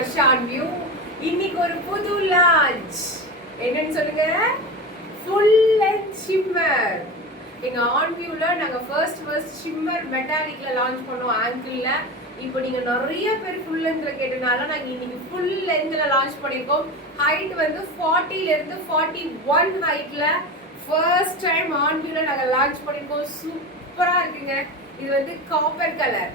Varsha on view. இன்னைக்கு ஒரு புது லான்ச். என்னன்னு சொல்லுங்க? Full length shimmer. எங்க ஆன் வியூல நாங்க ஃபர்ஸ்ட் ஷிம்மர் மெட்டாலிக்ல லான்ச் பண்ணோம் ஆங்கிள்ல. இப்போ நீங்க நிறைய பேர் ஃபுல் லென்த்ல கேட்டனால நாங்க இன்னைக்கு ஃபுல் லென்த்ல லான்ச் பண்ணிருக்கோம். ஹைட் வந்து 40 ல இருந்து 41 ஹைட்ல ஃபர்ஸ்ட் டைம் ஆன் வியூல நாங்க லான்ச் பண்ணிருக்கோம். சூப்பரா இருக்குங்க. இது வந்து காப்பர் கலர்.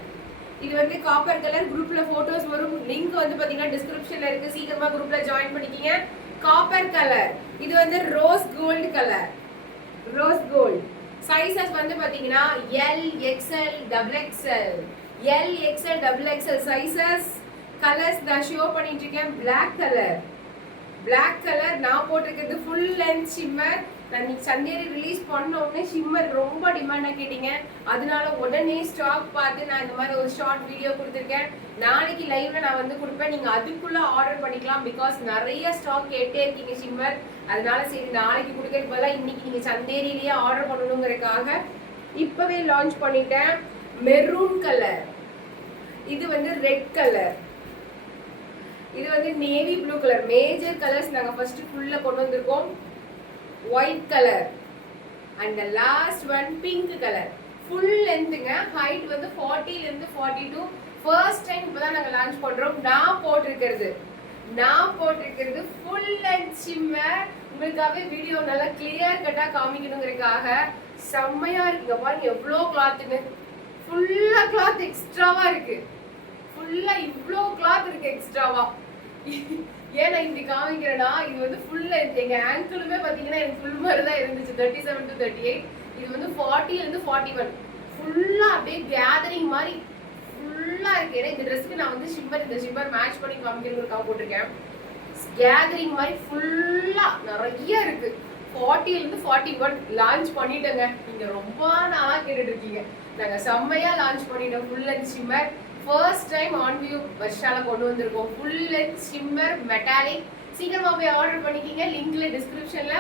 இது வந்து காப்பர் கலர். குரூப்ல போட்டோஸ் வரும். லிங்க் வந்து பாத்தீங்கன்னா டிஸ்கிரிப்ஷன்ல இருக்கு. சீக்கிரமா குரூப்ல ஜாயின் பண்ணிக்கங்க. Copper colour. இது வந்து rose gold colour. Rose gold. Sizes வந்து பாத்தீங்கன்னா L, XL, XXL. L, XL, XXL sizes. Colours நான் ஷோ பண்ணிட்டு இருக்கேன். Black colour. Black கலர் நான் போட்டிருக்கிறது ஃபுல் லென்த் ஷிம்மர். நான் சந்தேரி ரிலீஸ் பண்ண உடனே ஷிம்மர் ரொம்ப டிமாண்டா கேட்டீங்க. அதனால உடனே ஸ்டாக் பார்த்து நான் இந்த மாதிரி ஒரு ஷார்ட் வீடியோ கொடுத்துருக்கேன். நாளைக்கு லைவ்ல நான் வந்து கொடுப்பேன். நீங்க அதுக்குள்ள ஆர்டர் பண்ணிக்கலாம். பிகாஸ் நிறைய ஸ்டாக் கேட்டே இருக்கீங்க ஷிம்மர். அதனால சரி நாளைக்கு கொடுக்கறது பதிலாக இன்னைக்கு நீங்க சந்தேரியிலேயே ஆர்டர் பண்ணணுங்கிறதுக்காக இப்பவே லான்ச் பண்ணிட்டேன். Maroon colour. இது வந்து ரெட் கலர். இது வந்து navy blue colour. Major colours நாங்க ஃபர்ஸ்ட் ஃபுல்லா கொண்டு வந்திருக்கோம். White colour and last one pink colour. Full லென்த்துங்க. ஹைட் வந்து 40 ல இருந்து 42. ஃபர்ஸ்ட் டைம் இப்பதான் நாங்க லான்ச் பண்றோம். நான் போட்டிருக்கிறது ஃபுல் லென்த் ஷிம்மர். உங்களுக்காகவே வீடியோ நல்லா கிளியர் கட்டா காமிக்கணுங்கிறதுக்காக செம்மையா இருக்குங்க. பாருங்க எவ்வளோ கிளாத்துன்னு. ஃபுல்லா கிளாத் எக்ஸ்ட்ராவா இருக்கு. ஃபுல்லா இவ்வளோ கிளாத் இருக்கு எக்ஸ்ட்ராவா. ஏன்னா இப்படி காமிக்கிறேன்னா இது வந்து ஃபுல் லென்த். எங்க ஆங்கிளுமே பாத்தீங்கன்னா எனக்கு ஃபுல் மாதிரி தான் இருந்துச்சு. 37 to 38. இது வந்து 40 ல இருந்து 41. ஃபுல்லா அப்படியே கேதரிங் மாதிரி ஃபுல்லா இருக்கு. ஏன்னா இந்த ட்ரெஸ்க்கு நான் வந்து இந்த ஷிம்மர் மேட்ச் பண்ணி காமிக்கிறதுக்காக போட்டிருக்கேன். கேதரிங் மாதிரி ஃபுல்லா நிறைய இருக்கு. 40 ல இருந்து 41 லான்ச் பண்ணிட்டேங்க. நீங்க ரொம்ப நாளா கேட்டுட்டு இருக்கீங்க. நாங்க செம்மையா லான்ச் பண்ணிட்டோம் full length shimmer. First time on view வர்ஷால கொண்டு வந்திருக்கோம் ஃபுல் லென்த் ஷிம்மர் மெட்டாலிக். சீக்கிரமா போய் ஆர்டர் பண்ணிக்கிங்க. லிங்க்ல டிஸ்கிரிப்ஷன்ல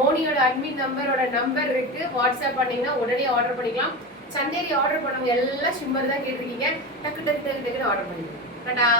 மோனியோட அட்மின் நம்பர் இருக்கு. வாட்ஸ்அப் பண்ணீங்கன்னா உடனே ஆர்டர் பண்ணிக்கலாம். சந்தேரி ஆர்டர் பண்ணவங்க எல்லாம் ஷிம்மர் தான் கேட்டிருக்கீங்க. டக்கு டக்குன்னு ஆர்டர் பண்ணிக்கலாம். டாடா.